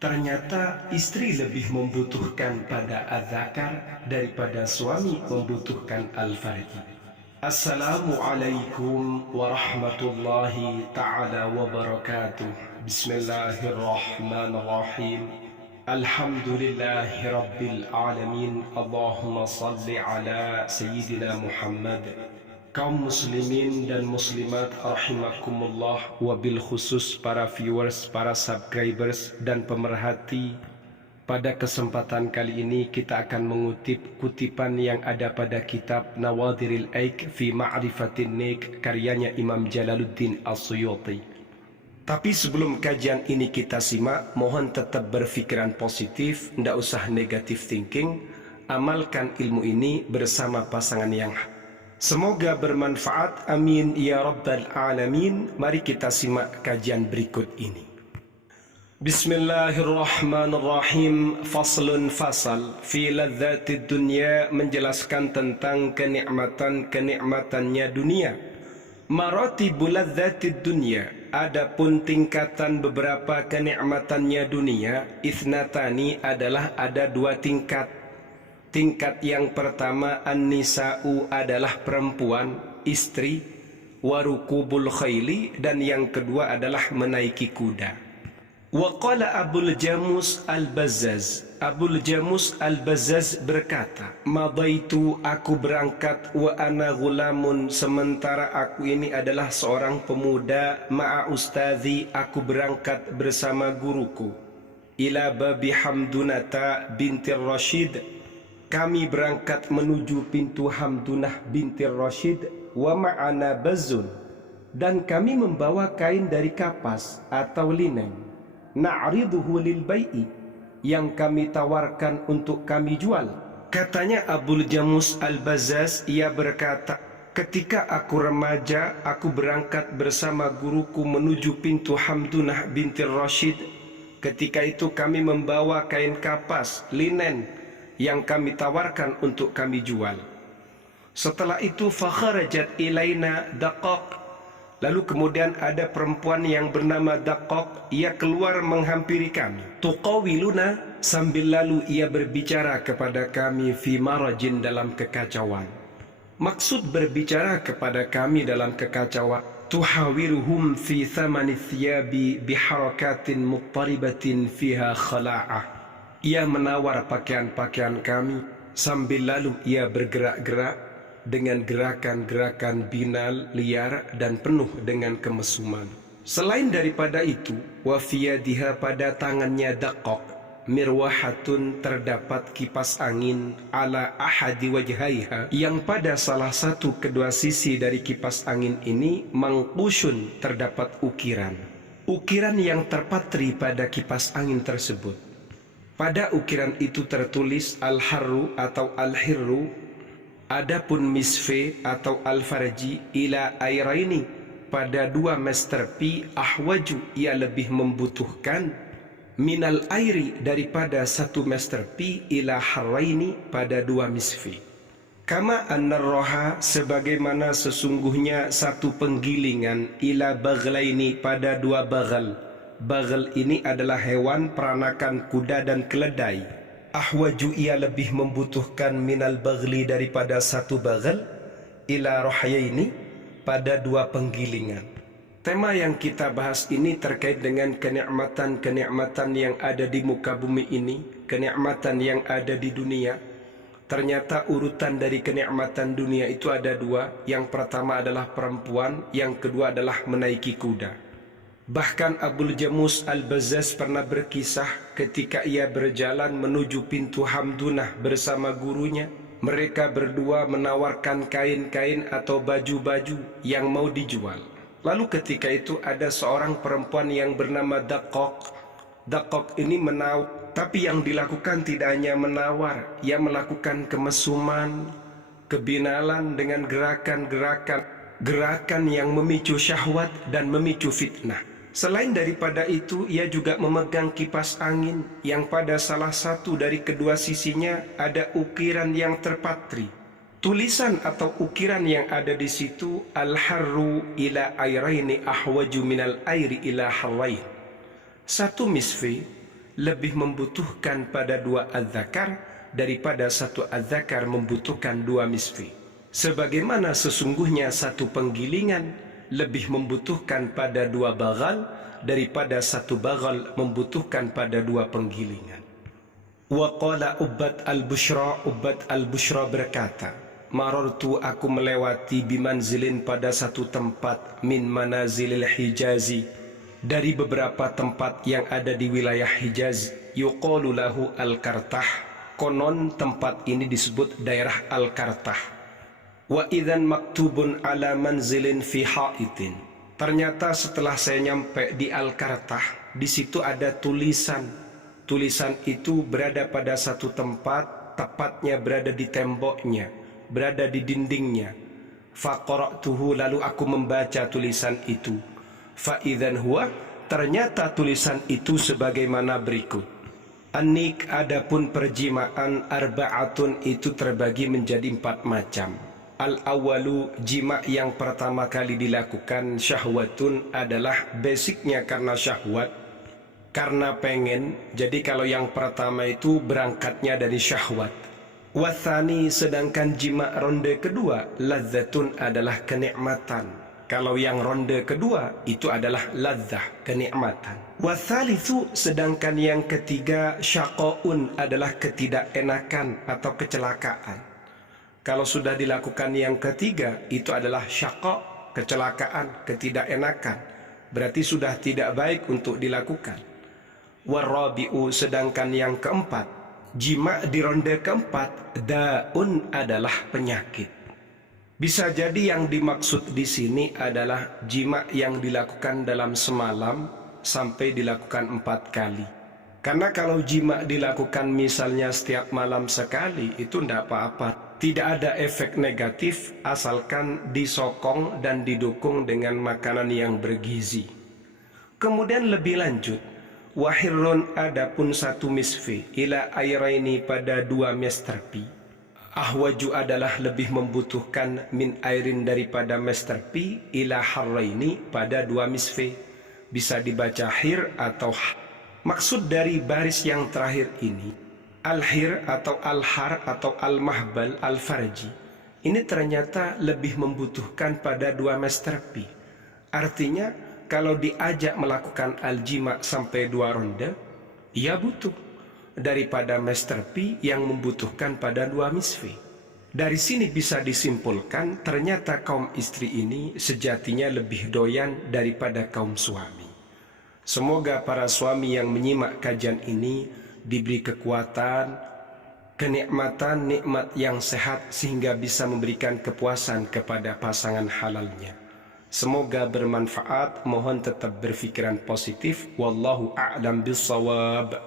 Ternyata istri lebih membutuhkan pada adzakar daripada suami membutuhkan al-farji. Assalamualaikum warahmatullahi ta'ala wabarakatuh. Bismillahirrahmanirrahim. Alhamdulillahi rabbil alamin. Allahumma salli ala Sayyidina Muhammad. Kaum muslimin dan muslimat rahimakumullah, wabil khusus para viewers, para subscribers dan pemerhati. Pada kesempatan kali ini kita akan mengutip kutipan yang ada pada kitab Nawadhiril Aik fi Ma'rifatin Nik karyanya Imam Jalaluddin As-Suyuti. Tapi sebelum kajian ini kita simak, mohon tetap berpikiran positif, tidak usah negative thinking. Amalkan ilmu ini bersama pasangan yang semoga bermanfaat, amin ya rabbal alamin. Mari kita simak kajian berikut ini. Bismillahirrahmanirrahim. Faslun fasal fi ladzatid dunya, menjelaskan tentang kenikmatan-kenikmatannya dunia. Maratibul ladzatid dunya, adapun tingkatan beberapa kenikmatannya dunia, ithnatani, adalah ada dua tingkat. Tingkat yang pertama, an-nisa'u, adalah perempuan, istri, warukubul khaili, dan yang kedua adalah menaiki kuda. Wa qala Abul Jamus al-Bazzaz, Abul Jamus al-Bazzaz berkata, madaitu, aku berangkat, wa ana gulamun, sementara aku ini adalah seorang pemuda, ma'a ustazi, aku berangkat bersama guruku, ila babi Hamdunata bintir Rashid, kami berangkat menuju pintu Hamdunah bintir Rashid, wa ma'ana bazun, dan kami membawa kain dari kapas atau linen, na'riduhu lil bai'i, yang kami tawarkan untuk kami jual. Katanya Abul Jamus al-Bazzaz, ia berkata, ketika aku remaja, aku berangkat bersama guruku menuju pintu Hamdunah bintir Rashid. Ketika itu kami membawa kain kapas, linen, yang kami tawarkan untuk kami jual. Setelah itu fakharajat ilaina Daqaq, lalu kemudian ada perempuan yang bernama Daqaq, ia keluar menghampiri kami. Tuqawiluna, sambil lalu ia berbicara kepada kami, fi marajin, dalam kekacauan. Maksud berbicara kepada kami dalam kekacauan, tuhawiruhum fi thamani thiyabi biharakatin muttaribatin fiha khala'ah. Ia menawar pakaian-pakaian kami, sambil lalu ia bergerak-gerak dengan gerakan-gerakan binal, liar, dan penuh dengan kemesuman. Selain daripada itu, wafiyadiha, pada tangannya Daqaq, mirwahatun, terdapat kipas angin, ala ahadi wajhaiha, yang pada salah satu kedua sisi dari kipas angin ini, mangqushun, terdapat ukiran. Ukiran yang terpatri pada kipas angin tersebut. Pada ukiran itu tertulis al-harru atau al-hirru, adapun misfe atau al-farji, ila airaini, pada dua mesterpi, ahwaju, ia lebih membutuhkan, minal airi, daripada satu mesterpi, ila harraini, pada dua misfe. Kama an-narroha, sebagaimana sesungguhnya satu penggilingan, ila baghlaini, pada dua baghal. Baghal ini adalah hewan peranakan kuda dan keledai. Ahwaju, ia lebih membutuhkan, minal baghli, daripada satu baghal, ila rohyaini, pada dua penggilingan. Tema yang kita bahas ini terkait dengan kenikmatan-kenikmatan yang ada di muka bumi ini, kenikmatan yang ada di dunia. Ternyata urutan dari kenikmatan dunia itu ada dua. Yang pertama adalah perempuan, yang kedua adalah menaiki kuda. Bahkan Abul Jamus al-Bazzaz pernah berkisah ketika ia berjalan menuju pintu Hamdunah bersama gurunya. Mereka berdua menawarkan kain-kain atau baju-baju yang mau dijual. Lalu ketika itu ada seorang perempuan yang bernama Daqaq. Daqaq ini menawar, tapi yang dilakukan tidak hanya menawar, ia melakukan kemesuman, kebinalan dengan gerakan yang memicu syahwat dan memicu fitnah. Selain daripada itu, ia juga memegang kipas angin yang pada salah satu dari kedua sisinya ada ukiran yang terpatri. Tulisan atau ukiran yang ada di situ, al-harru ila airaini ahwaju minal airi ila harrain. Satu misfi lebih membutuhkan pada 2 adzakar daripada 1 adzakar membutuhkan 2 misfi. Sebagaimana sesungguhnya 1 penggilingan lebih membutuhkan pada 2 bagal daripada 1 bagal membutuhkan pada 2 penggilingan. Wa qala Ubbad al-Bushra berkata, marartu aku melewati bimanzilin pada 1 tempat min manazilil Hijazi, dari beberapa tempat yang ada di wilayah Hijaz, yuqalu lahu Al-Kartah, konon tempat ini disebut daerah Al-Kartah. Wa idzan maktubun ala manzilin fi haitin, ternyata setelah saya nyampe di Al-Kartah, di situ ada tulisan. Tulisan itu berada pada 1 tempat, tepatnya berada di temboknya, berada di dindingnya. Faqara'tuhu, lalu aku membaca tulisan itu. Fa'idzan huwa, ternyata tulisan itu sebagaimana berikut. An-nik, adapun perjimaan, arba'atun itu terbagi menjadi 4 macam. Al-awalu, jima yang pertama kali dilakukan, syahwatun, adalah basicnya karena syahwat, karena pengen. Jadi kalau yang pertama itu berangkatnya dari syahwat. Wathani, sedangkan jima ronde kedua, ladzatun, adalah kenikmatan. Kalau yang ronde kedua itu adalah ladzah, kenikmatan. Wathalithu, sedangkan yang ketiga, syaqaun, adalah ketidakenakan atau kecelakaan. Kalau sudah dilakukan yang ketiga, itu adalah syaqa, kecelakaan, ketidakenakan. Berarti sudah tidak baik untuk dilakukan. Warabi'u, sedangkan yang keempat, jima di ronde keempat, daun, adalah penyakit. Bisa jadi yang dimaksud di sini adalah jima yang dilakukan dalam semalam sampai dilakukan 4 kali. Karena kalau jima dilakukan misalnya setiap malam sekali, itu tidak apa-apa. Tidak ada efek negatif asalkan disokong dan didukung dengan makanan yang bergizi. Kemudian lebih lanjut, wahirun, adapun 1 misfi, ila airaini, pada 2 mesterpi. Ahwaju, adalah lebih membutuhkan min airin, daripada mesterpi, ila harraini, pada 2 misfi. Bisa dibaca hir atau h. Maksud dari baris yang terakhir ini, al-hir atau al-har atau al-mahbal al-farji, ini ternyata lebih membutuhkan pada 2 mesterpi. Artinya kalau diajak melakukan al-jima sampai 2 ronde, ia butuh daripada mesterpi yang membutuhkan pada 2 misfi. Dari sini bisa disimpulkan ternyata kaum istri ini sejatinya lebih doyan daripada kaum suami. Semoga para suami yang menyimak kajian ini diberi kekuatan, kenikmatan, nikmat yang sehat sehingga bisa memberikan kepuasan kepada pasangan halalnya. Semoga bermanfaat. Mohon tetap berfikiran positif. Wallahu a'lam bissawab.